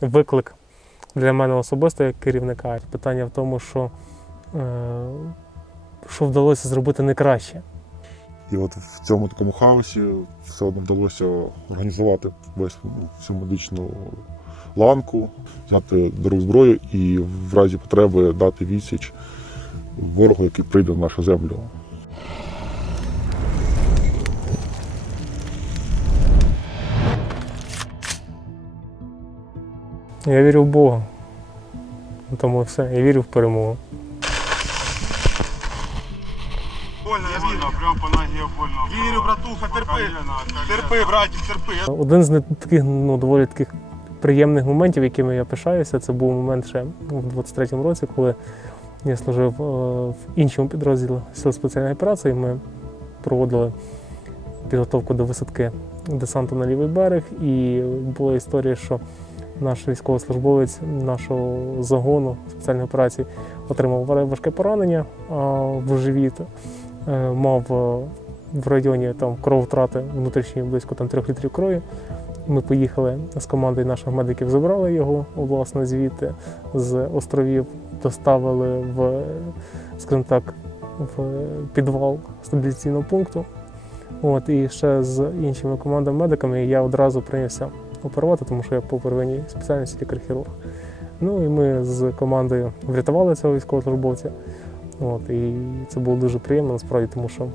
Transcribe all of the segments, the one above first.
виклик для мене особисто як керівника. Питання в тому, що, е, що вдалося зробити не краще. І от в цьому такому хаосі все одно вдалося організувати весь всю медичну ланку, взяти до рук зброю і в разі потреби дати відсіч ворогу, який прийде на нашу землю. Я вірю в Бога. Тому все, я вірю в перемогу. Вірю. Прям по ноге больно. Вірю, братуха, терпи. Терпи, братик, терпи. Один з таких ну, доволі таких приємних моментів, якими я пишаюся, це був момент ще в 23-му році, коли я служив е, в іншому підрозділі Сил спеціальної операції. Ми проводили підготовку до висадки десанту на лівий берег, і була історія, що наш військовослужбовець нашого загону спеціальної операції отримав важке поранення в живіт, е, мав е, в районі там кровотрати внутрішньої близько там 3 літрів крові. Ми поїхали з командою наших медиків, забрали його власне звідти з островів, доставили в, скажімо так, в підвал стабілізаційного пункту. От, і ще з іншими командами медиками я одразу прийнявся оперувати, тому що я по первинній спеціальності лікар-хірург. Ну і ми з командою врятували цього військовослужбовця. От, і це було дуже приємно насправді, тому що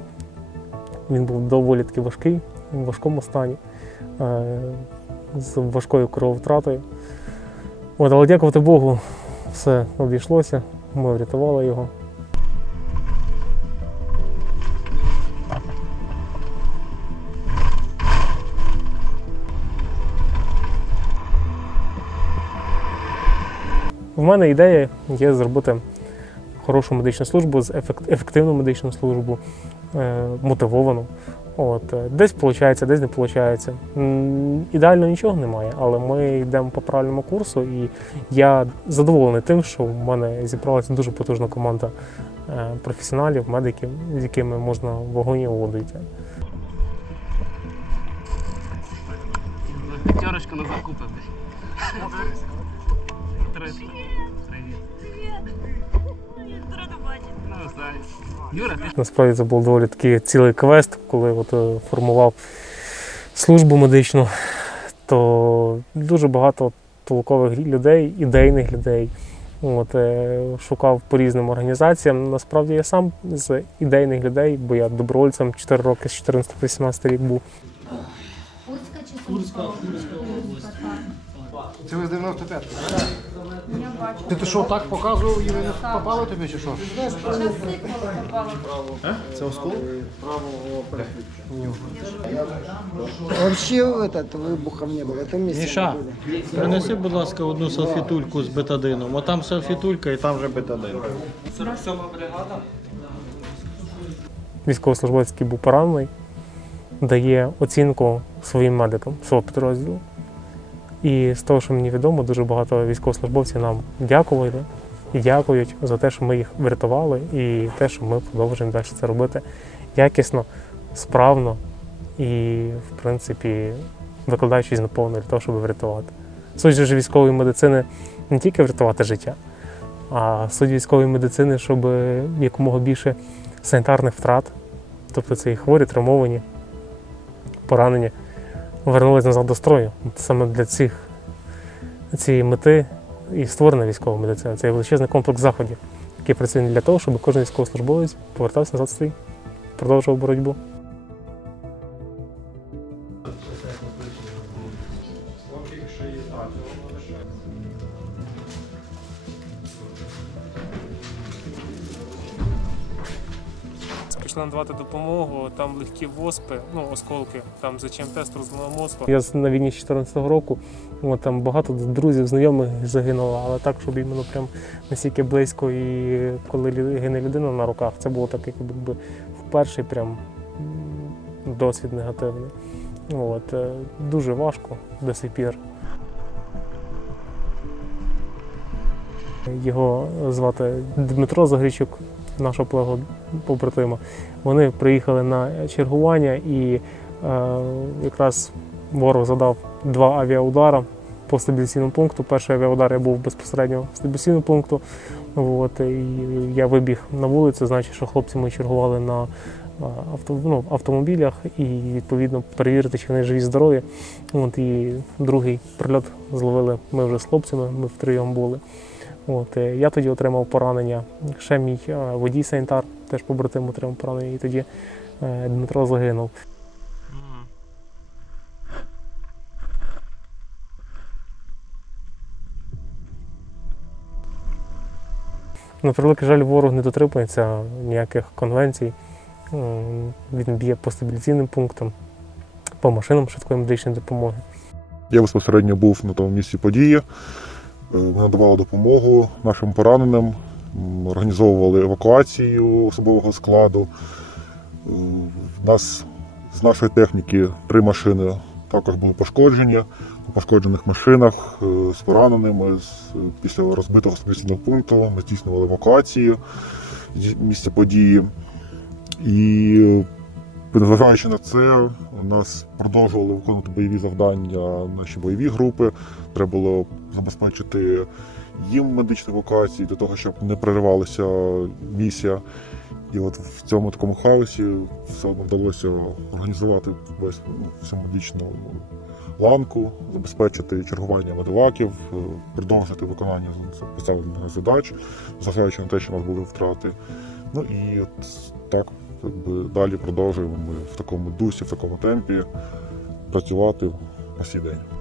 він був доволі таки важкий, в важкому стані, е, з важкою крововтратою. От, але дякувати Богу, все обійшлося, ми врятували його. В мене ідея є зробити хорошу медичну службу, ефективну медичну службу, е, мотивовану. От, е, десь виходить, десь не виходить. Ідеально нічого немає, але ми йдемо по правильному курсу, і я задоволений тим, що в мене зібралася дуже потужна команда е, професіоналів, медиків, з якими можна в вогонь і воду йти. Пятерочку на закупи. Насправді це був доволі такий цілий квест, коли от, е, формував службу медичну, то дуже багато толкових людей, ідейних людей. От, е, шукав по різним організаціям. Насправді я сам з ідейних людей, бо я добровольцем 4 роки з 14 по 18 рік був. Курська чи Курська, Курська область. Це ви з 95 Ти то що так показував і ви не попали тобі чи що? Часи попали. Це осколок? Вообще этот выбухов не было. Это месте Міша, принеси, будь ласка, одну селфітульку з бетадином. Отам селфітулька і там вже бетадин. Військовослужбовець, який був поранений, дає оцінку своїм медикам свого підрозділу. І з того, що мені відомо, дуже багато військовослужбовців нам дякували і дякують за те, що ми їх врятували, і те, що ми продовжуємо далі це робити якісно, справно і, в принципі, викладаючись наповно для того, щоб врятувати. Суть же військової медицини не тільки врятувати життя, а суть військової медицини, щоб якомога більше санітарних втрат, тобто це і хворі, травмовані, поранені, вернулись назад до строю. Саме для цих, цієї мети і створена військова медицина. Це величезний комплекс заходів, який працює для того, щоб кожен військовослужбовець повертався назад в стрій, продовжував боротьбу. Надавати допомогу, там легкі воспи, ну осколки, там за чим тест розмовного мозку. Я на війні з 14-го року, от, там багато друзів, знайомих загинуло, але так, щоб іменно прям настільки близько і коли гине людина на руках, це було так, якби вперше прям досвід негативний. От, е, дуже важко до сих пір. Його звати Дмитро Загрічук, нашого полеглого побратима. Вони приїхали на чергування і е, якраз ворог задав два авіаудара по стабіляційному пункту. Перший авіаудар я був безпосередньо в стабіляційному пункту. От, і я вибіг на вулицю, значить, що хлопці ми чергували на авто, ну, автомобілях і відповідно перевірити, чи вони живі здорові. От, і другий прильот зловили ми вже з хлопцями, ми втроєм були. От, е, я тоді отримав поранення. Ще мій е, водій санітар, теж побратим отримав поранення, і тоді е, Дмитро загинув. На превеликий жаль, ворог не дотримується ніяких конвенцій. Він б'є по стабіляційним пунктам, по машинам швидкої медичної допомоги. Я безпосередньо був на тому місці події. Е, Ми надавали допомогу нашим пораненим, організовували евакуацію особового складу. Е, В нас з нашої техніки три машини також були пошкоджені. На пошкоджених машинах е, з пораненими з- після розбитого стабіляційного пункту ми здійснювали евакуацію місця події. І Незважаючи на це, у нас продовжували виконувати бойові завдання наші бойові групи. Треба було забезпечити їм медичну евакуацію для того, щоб не переривалася місія. І от в цьому такому хаосі все одно вдалося організувати весь ну, всю медичну ланку, забезпечити чергування медиваків, е, продовжити виконання поставлених задач, зважаючи на те, що у нас були втрати. Ну і от так якби далі продовжуємо ми в такому дусі, в такому темпі працювати по сій день.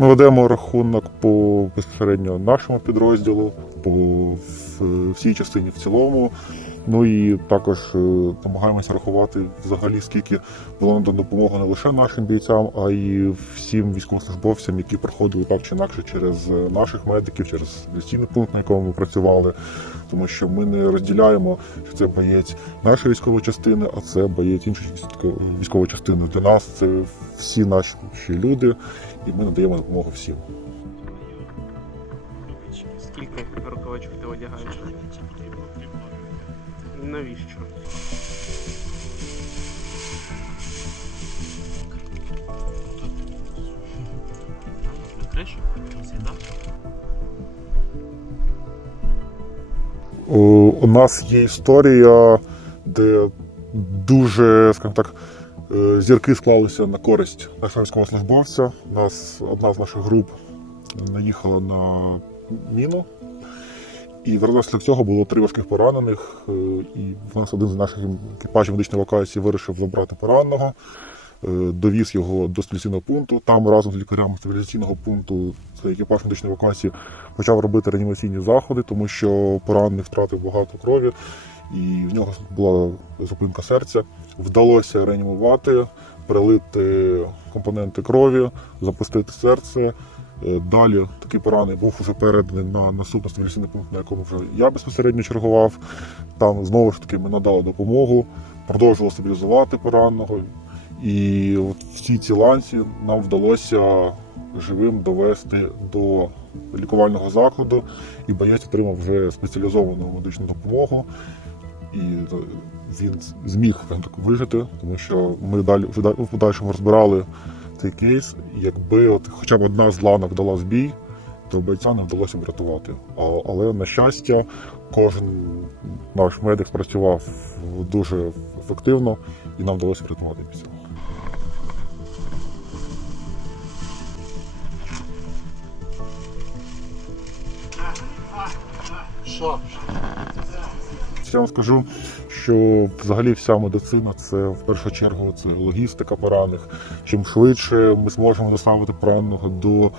Ми ведемо рахунок по безпосередньо нашому підрозділу, по всій частині в цілому. Ну і також е, намагаємося рахувати взагалі, скільки було надано допомоги не лише нашим бійцям, а й всім військовослужбовцям, які проходили так чи інакше через е, наших медиків, через лісійний пункт, на якому ми працювали. Тому що ми не розділяємо, що це боєць нашої військової частини, а це боєць іншої військової частини. Для нас це всі наші люди, і ми надаємо допомогу всім. Скільки рукавичок ти одягаєш? Навіщо? У нас є історія, де дуже, скажімо так, е, зірки склалися на користь нашого військовослужбовця. У нас одна з наших груп наїхала на міну. І в результаті цього було три важких поранених. е, І в нас один з наших екіпажів медичної евакуації вирішив забрати пораненого, е, довіз його до стабіляційного пункту. Там разом з лікарями стабіляційного пункту цей екіпаж медичної евакуації почав робити реанімаційні заходи, тому що поранений втратив багато крові, і в нього була зупинка серця. Вдалося реанімувати, перелити компоненти крові, запустити серце. Е, Далі такий поранений був уже переданий на наступний стабіляційний пункт, на якому вже я безпосередньо чергував. Там знову ж таки ми надали допомогу, продовжували стабілізувати пораненого. І от в цій цій ланці нам вдалося живим довести до лікувального закладу, і боєць отримав вже спеціалізовану медичну допомогу. І він зміг так, вижити, тому що ми далі вже в подальшому розбирали цей кейс. Якби от хоча б одна з ланок дала збій, то бойця не вдалося врятувати. А- Але на щастя, кожен наш медик спрацював дуже ефективно і нам вдалося врятувати бійця. Що? Я вам скажу, що взагалі вся медицина це в першу чергу це логістика поранених. Чим швидше ми зможемо доставити пораненого до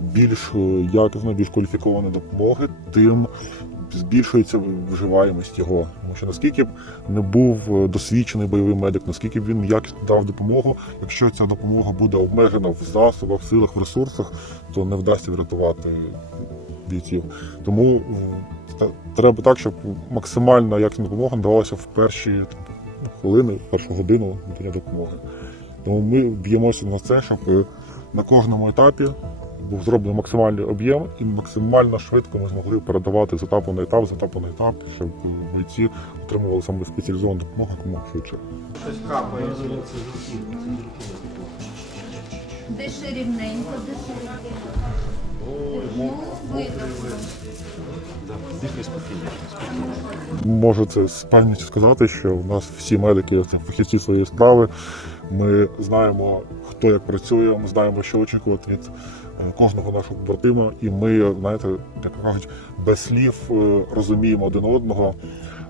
більш е, якісної, більш кваліфікованої допомоги, тим збільшується вживаємість його. Тому що наскільки б не був е, досвідчений бойовий медик, наскільки б він якісно дав допомогу, якщо ця допомога буде обмежена в засобах, силах, в ресурсах, то не вдасться врятувати бійців. Тому треба так, щоб максимальна якісна допомога надавалася в перші там, хвилини, в першу годину надання допомоги. Тому ми б'ємося на це, щоб на кожному етапі був зроблений максимальний об'єм, і максимально швидко ми змогли передавати з етапу на етап, з етапу на етап, щоб бойці отримували саме спеціалізовану допомогу якомога швидше. Диши рівненько, диши рівненько. Ну, видохну. Можу це з певністю сказати, що в нас всі медики це фахівці своєї справи. Ми знаємо, хто як працює, ми знаємо, що очікувати від е, кожного нашого побратима, і ми, знаєте, як кажуть, без слів е, розуміємо один одного.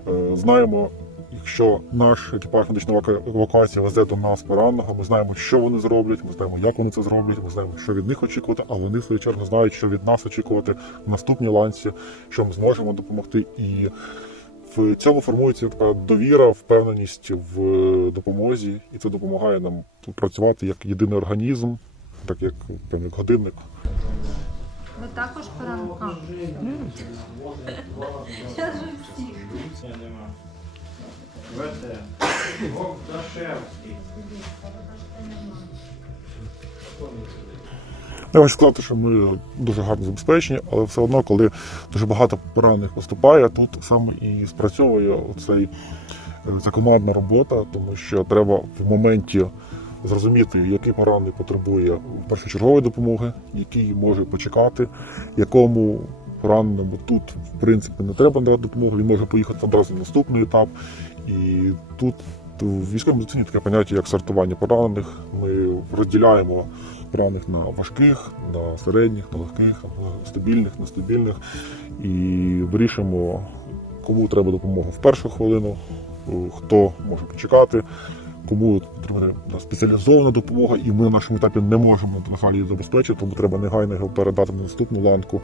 Е, Знаємо, якщо наш екіпаж медичної еваку- евакуації везе до нас пораненого, ми знаємо, що вони зроблять, ми знаємо, як вони це зроблять, ми знаємо, що від них очікувати, а вони в свою чергу знають, що від нас очікувати в наступній ланці, що ми зможемо допомогти. І в цьому формується така довіра, впевненість в допомозі, і це допомагає нам працювати як єдиний організм, так як прям як годинник. Ви також поранені? Я ж всіх. Я хочу сказати, що ми дуже гарно забезпечені, але все одно, коли дуже багато поранених поступає, тут саме і спрацьовує оцей, е, ця командна робота, тому що треба в моменті зрозуміти, який поранений потребує першочергової допомоги, який може почекати, якому пораненому тут, в принципі, не треба надати допомогу, він може поїхати одразу на наступний етап. І тут в військовій медицині таке поняття, як сортування поранених. Ми розділяємо поранених на важких, на середніх, на легких, на стабільних, нестабільних. І вирішимо, кому треба допомога в першу хвилину, хто може почекати, кому потрібна спеціалізована допомога, і ми на нашому етапі не можемо на її забезпечити, тому треба негайно його передати на наступну ланку.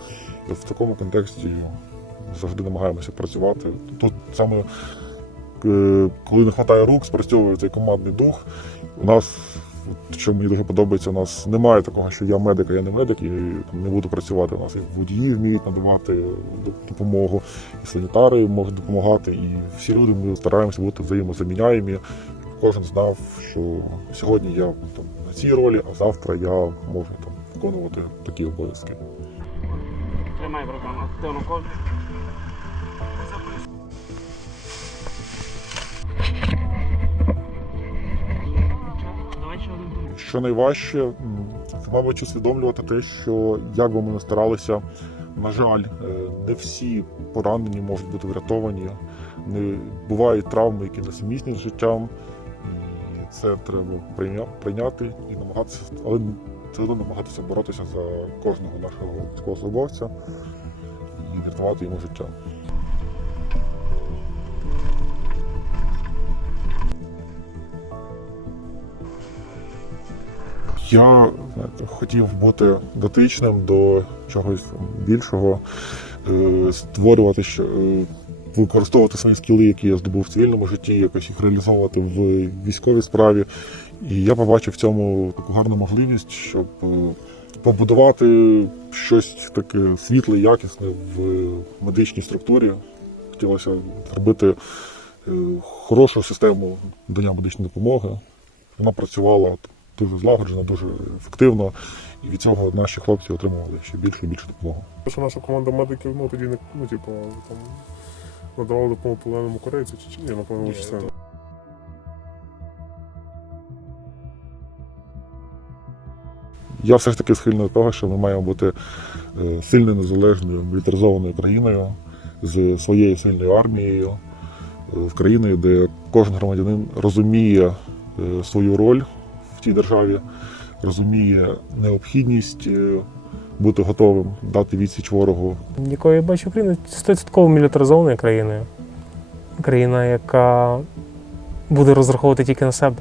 В такому контексті завжди намагаємося працювати. Тут саме коли не вистачає рук, спрацьовує цей командний дух. У нас, що мені дуже подобається, у нас немає такого, що я медик, а я не медик і не буду працювати. У нас і водії вміють надавати допомогу, і санітари можуть допомагати. І всі люди ми стараємося бути взаємозаміняємі. Кожен знав, що сьогодні я там, на цій ролі, а завтра я можу там, виконувати такі обов'язки. Тримай в руках активну Що найважче, це, мабуть, усвідомлювати те, що як би ми не старалися, на жаль, е, не всі поранені можуть бути врятовані. Не бувають травми, які несумісні з життям, і це треба прийняти і намагатися, але все одно намагатися боротися за кожного нашого військовослужбовця і врятувати йому життя. Я хотів бути дотичним до чогось більшого, е, створювати е, використовувати свої скіли, які я здобув в цивільному житті, якось їх реалізовувати в військовій справі. І я побачив в цьому таку гарну можливість, щоб е, побудувати щось таке світле, якісне в медичній структурі. Хотілося зробити хорошу систему надання медичної допомоги. Вона працювала дуже злагоджено, дуже ефективно. І від цього наші хлопці отримували ще більше і більше допомоги. Що наша команда медиків, ну тоді не ну, типу, там надавала допомогу полоненому корейцю чи чи ні, напевно, частину. Я все ж таки схильний до того, що ми маємо бути е, сильною, незалежною, мілітаризованою країною з своєю сильною армією, е, країною, де кожен громадянин розуміє е, свою роль в державі, розуміє необхідність е, бути готовим дати відсіч ворогу Якою я бачу Україну 100% мілітаризованою країною. Країна, яка буде розраховувати тільки на себе.